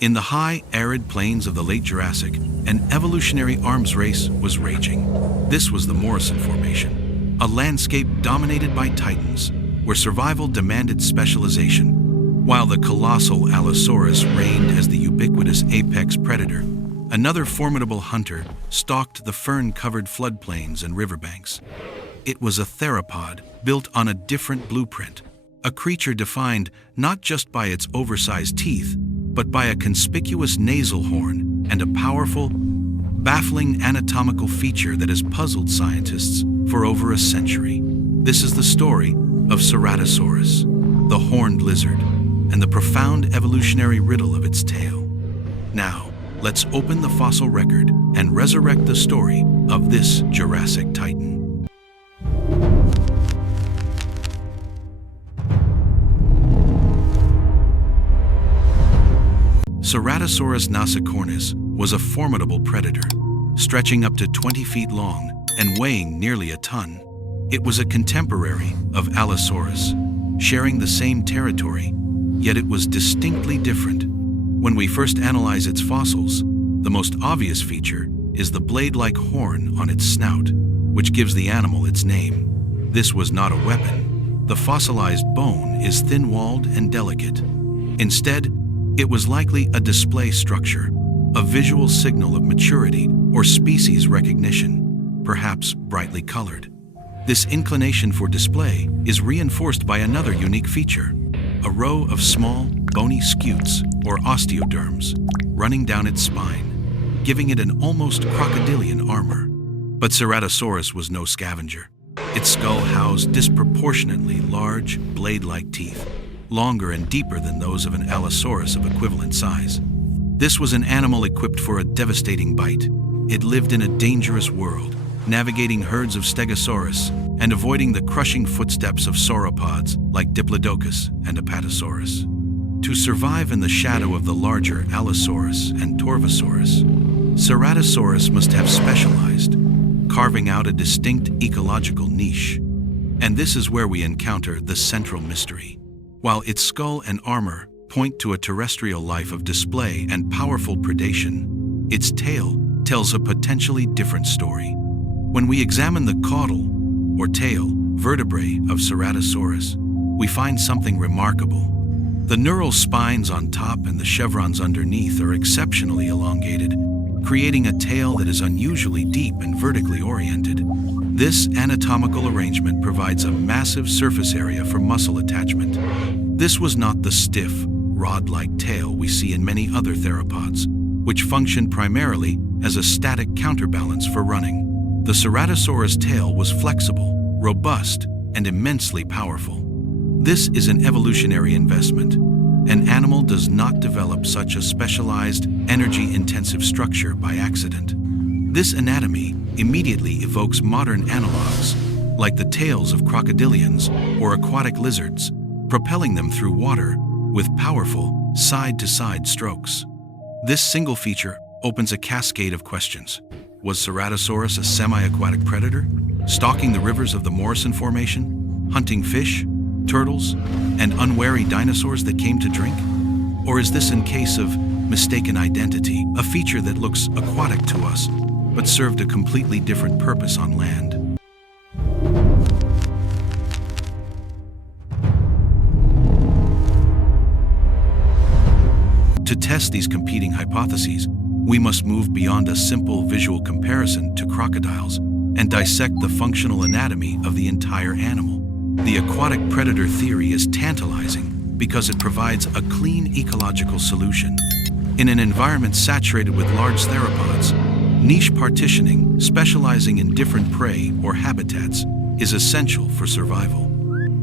In the high, arid plains of the late Jurassic, an evolutionary arms race was raging. This was the Morrison Formation, a landscape dominated by titans, where survival demanded specialization. While the colossal Allosaurus reigned as the ubiquitous apex predator, another formidable hunter stalked the fern-covered floodplains and riverbanks. It was a theropod built on a different blueprint, a creature defined not just by its oversized teeth, but by a conspicuous nasal horn and a powerful, baffling anatomical feature that has puzzled scientists for over a century. This is the story of Ceratosaurus, the horned lizard, and the profound evolutionary riddle of its tail. Now, let's open the fossil record and resurrect the story of this Jurassic titan. Ceratosaurus nasicornis was a formidable predator, stretching up to 20 feet long and weighing nearly a ton. It was a contemporary of Allosaurus, sharing the same territory, yet it was distinctly different. When we first analyze its fossils, the most obvious feature is the blade-like horn on its snout, which gives the animal its name. This was not a weapon. The fossilized bone is thin-walled and delicate. Instead, it was likely a display structure, a visual signal of maturity or species recognition, perhaps brightly colored. This inclination for display is reinforced by another unique feature, a row of small, bony scutes or osteoderms running down its spine, giving it an almost crocodilian armor. But Ceratosaurus was no scavenger. Its skull housed disproportionately large, blade-like teeth, longer and deeper than those of an Allosaurus of equivalent size. This was an animal equipped for a devastating bite. It lived in a dangerous world, navigating herds of Stegosaurus and avoiding the crushing footsteps of sauropods like Diplodocus and Apatosaurus. To survive in the shadow of the larger Allosaurus and Torvosaurus, Ceratosaurus must have specialized, carving out a distinct ecological niche. And this is where we encounter the central mystery. While its skull and armor point to a terrestrial life of display and powerful predation, its tail tells a potentially different story. When we examine the caudal, or tail, vertebrae of Ceratosaurus, we find something remarkable. The neural spines on top and the chevrons underneath are exceptionally elongated, creating a tail that is unusually deep and vertically oriented. This anatomical arrangement provides a massive surface area for muscle attachment. This was not the stiff, rod-like tail we see in many other theropods, which function primarily as a static counterbalance for running. The Ceratosaurus tail was flexible, robust, and immensely powerful. This is an evolutionary investment. An animal does not develop such a specialized, energy-intensive structure by accident. This anatomy immediately evokes modern analogs, like the tails of crocodilians or aquatic lizards, propelling them through water with powerful, side-to-side strokes. This single feature opens a cascade of questions. Was Ceratosaurus a semi-aquatic predator, stalking the rivers of the Morrison Formation, hunting fish, turtles, and unwary dinosaurs that came to drink? Or is this in case of mistaken identity, a feature that looks aquatic to us, but served a completely different purpose on land? To test these competing hypotheses, we must move beyond a simple visual comparison to crocodiles and dissect the functional anatomy of the entire animal. The aquatic predator theory is tantalizing because it provides a clean ecological solution. In an environment saturated with large theropods, niche partitioning, specializing in different prey or habitats, is essential for survival.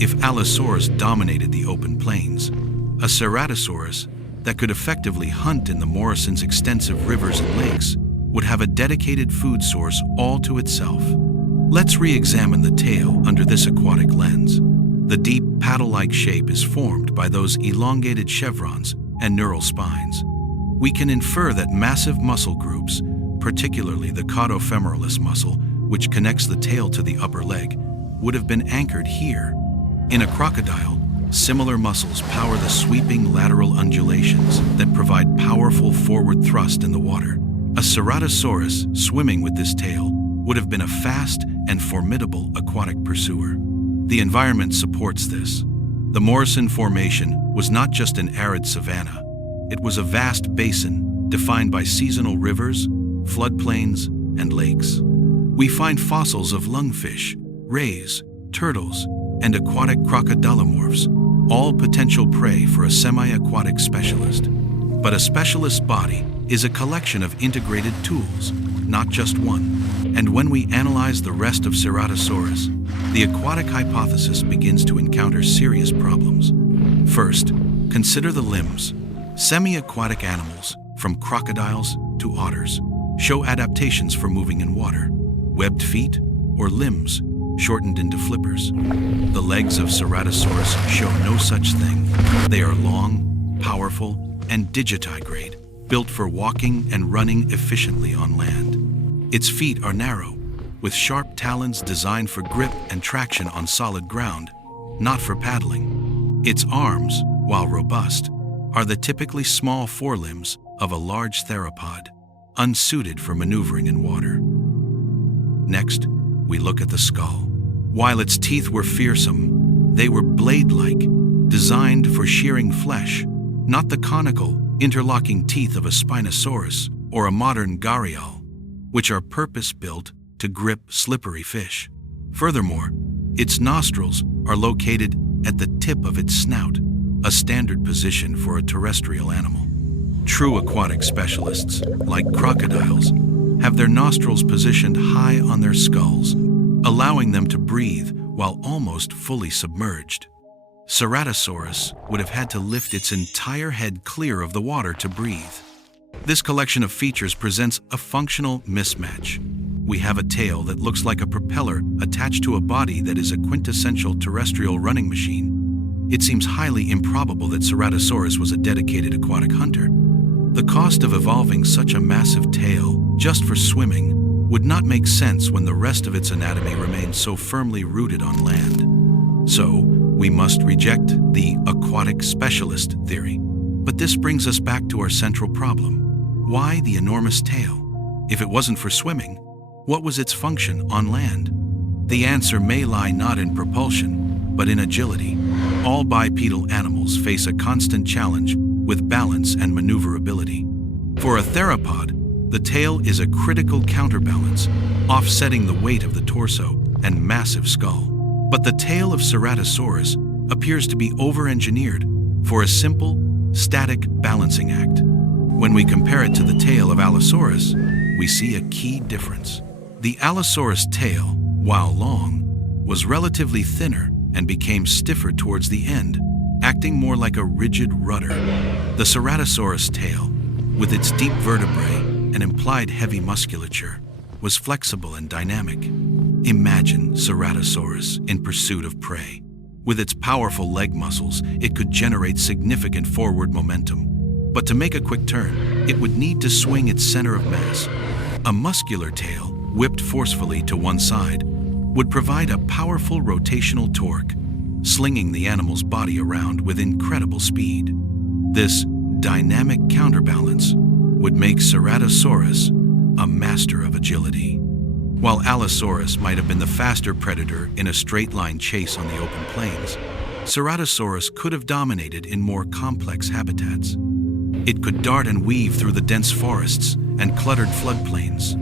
If Allosaurus dominated the open plains, a Ceratosaurus that could effectively hunt in the Morrison's extensive rivers and lakes would have a dedicated food source all to itself. Let's re-examine the tail under this aquatic lens. The deep paddle-like shape is formed by those elongated chevrons and neural spines. We can infer that massive muscle groups, particularly the caudofemoralis muscle, which connects the tail to the upper leg, would have been anchored here. In a crocodile, Similar muscles power the sweeping lateral undulations that provide powerful forward thrust in the water. A Ceratosaurus swimming with this tail would have been a fast and formidable aquatic pursuer. The environment supports this. The Morrison Formation was not just an arid savanna. It was a vast basin defined by seasonal rivers, floodplains, and lakes. We find fossils of lungfish, rays, turtles, and aquatic crocodilomorphs, all potential prey for a semi-aquatic specialist. But a specialist's body is a collection of integrated tools, not just one. And when we analyze the rest of Ceratosaurus, the aquatic hypothesis begins to encounter serious problems. First, consider the limbs. Semi-aquatic animals, from crocodiles to otters, show adaptations for moving in water. Webbed feet or limbs shortened into flippers. The legs of Ceratosaurus show no such thing. They are long, powerful, and digitigrade, built for walking and running efficiently on land. Its feet are narrow, with sharp talons designed for grip and traction on solid ground, not for paddling. Its arms, while robust, are the typically small forelimbs of a large theropod, unsuited for maneuvering in water. Next, we look at the skull. While its teeth were fearsome, they were blade-like, designed for shearing flesh, not the conical, interlocking teeth of a Spinosaurus or a modern gharial, which are purpose-built to grip slippery fish. Furthermore, its nostrils are located at the tip of its snout, a standard position for a terrestrial animal. True aquatic specialists, like crocodiles, have their nostrils positioned high on their skulls, allowing them to breathe while almost fully submerged. Ceratosaurus would have had to lift its entire head clear of the water to breathe. This collection of features presents a functional mismatch. We have a tail that looks like a propeller attached to a body that is a quintessential terrestrial running machine. It seems highly improbable that Ceratosaurus was a dedicated aquatic hunter. The cost of evolving such a massive tail just for swimming would not make sense when the rest of its anatomy remains so firmly rooted on land. So, we must reject the aquatic specialist theory. But this brings us back to our central problem. Why the enormous tail? If it wasn't for swimming, what was its function on land? The answer may lie not in propulsion, but in agility. All bipedal animals face a constant challenge with balance and maneuverability. For a theropod, the tail is a critical counterbalance, offsetting the weight of the torso and massive skull. But the tail of Ceratosaurus appears to be over-engineered for a simple, static balancing act. When we compare it to the tail of Allosaurus, we see a key difference. The Allosaurus tail, while long, was relatively thinner and became stiffer towards the end, acting more like a rigid rudder. The Ceratosaurus tail, with its deep vertebrae and implied heavy musculature, was flexible and dynamic. Imagine Ceratosaurus in pursuit of prey. With its powerful leg muscles, it could generate significant forward momentum. But to make a quick turn, it would need to swing its center of mass. A muscular tail, whipped forcefully to one side, would provide a powerful rotational torque, slinging the animal's body around with incredible speed. This dynamic counterbalance would make Ceratosaurus a master of agility. While Allosaurus might have been the faster predator in a straight-line chase on the open plains, Ceratosaurus could have dominated in more complex habitats. It could dart and weave through the dense forests and cluttered floodplains,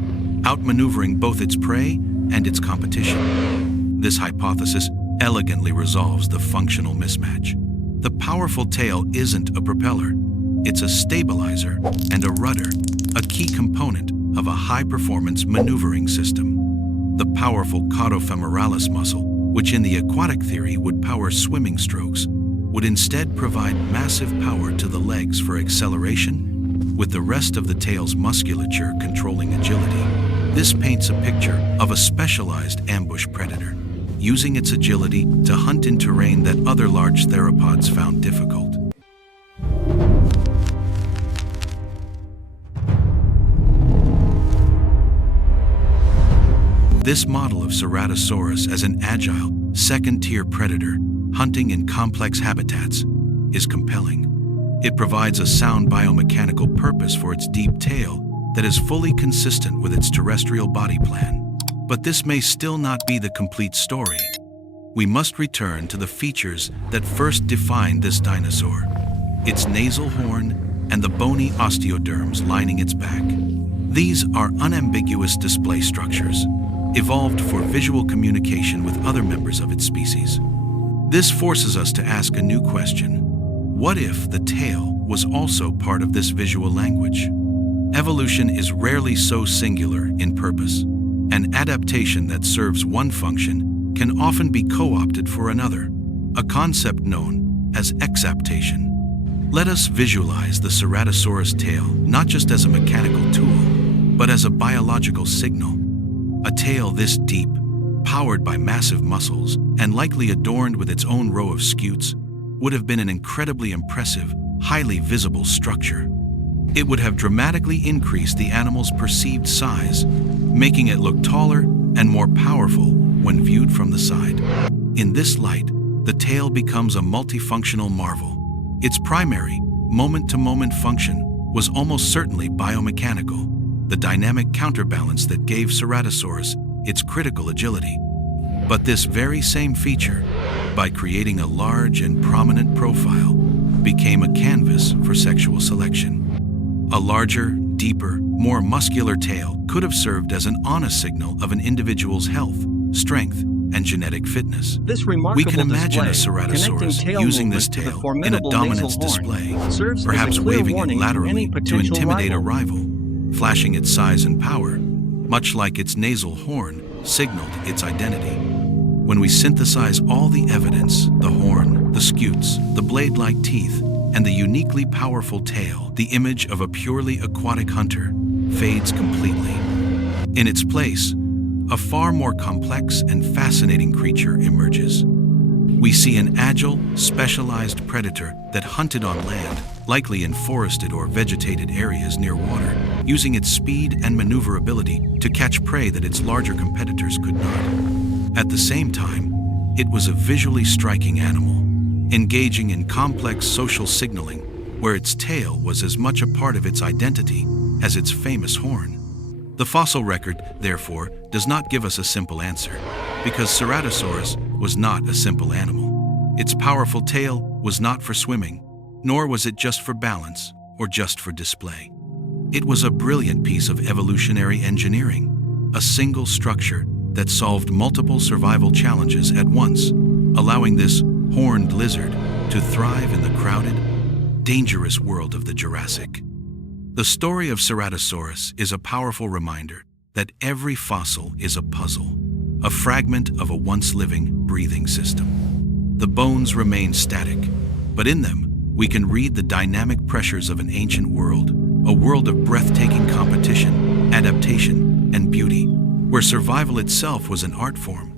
outmaneuvering both its prey and its competition. This hypothesis elegantly resolves the functional mismatch. The powerful tail isn't a propeller, it's a stabilizer and a rudder, a key component of a high-performance maneuvering system. The powerful caudofemoralis muscle, which in the aquatic theory would power swimming strokes, would instead provide massive power to the legs for acceleration, with the rest of the tail's musculature controlling agility. This paints a picture of a specialized ambush predator, using its agility to hunt in terrain that other large theropods found difficult. This model of Ceratosaurus as an agile, second-tier predator hunting in complex habitats, is compelling. It provides a sound biomechanical purpose for its deep tail that is fully consistent with its terrestrial body plan. But this may still not be the complete story. We must return to the features that first defined this dinosaur: its nasal horn and the bony osteoderms lining its back. These are unambiguous display structures, evolved for visual communication with other members of its species. This forces us to ask a new question. What if the tail was also part of this visual language? Evolution is rarely so singular in purpose. An adaptation that serves one function can often be co-opted for another, a concept known as exaptation. Let us visualize the Ceratosaurus tail not just as a mechanical tool, but as a biological signal. A tail this deep, powered by massive muscles, and likely adorned with its own row of scutes, would have been an incredibly impressive, highly visible structure. It would have dramatically increased the animal's perceived size, making it look taller and more powerful when viewed from the side. In this light, the tail becomes a multifunctional marvel. Its primary, moment-to-moment function was almost certainly biomechanical, the dynamic counterbalance that gave Ceratosaurus its critical agility. But this very same feature, by creating a large and prominent profile, became a canvas for sexual selection. A larger, deeper, more muscular tail could have served as an honest signal of an individual's health, strength, and genetic fitness. We can imagine a Ceratosaurus using this tail in a dominance display, perhaps waving it laterally to intimidate a rival, flashing its size and power, much like its nasal horn signaled its identity. When we synthesize all the evidence, the horn, the scutes, the blade-like teeth, and the uniquely powerful tail, the image of a purely aquatic hunter fades completely. In its place, a far more complex and fascinating creature emerges. We see an agile, specialized predator that hunted on land, likely in forested or vegetated areas near water, using its speed and maneuverability to catch prey that its larger competitors could not. At the same time, it was a visually striking animal, engaging in complex social signaling, where its tail was as much a part of its identity as its famous horn. The fossil record, therefore, does not give us a simple answer, because Ceratosaurus was not a simple animal. Its powerful tail was not for swimming, nor was it just for balance or just for display. It was a brilliant piece of evolutionary engineering, a single structure that solved multiple survival challenges at once, allowing this horned lizard to thrive in the crowded, dangerous world of the Jurassic. The story of Ceratosaurus is a powerful reminder that every fossil is a puzzle, a fragment of a once-living, breathing system. The bones remain static, but in them, we can read the dynamic pressures of an ancient world, a world of breathtaking competition, adaptation, and beauty, where survival itself was an art form.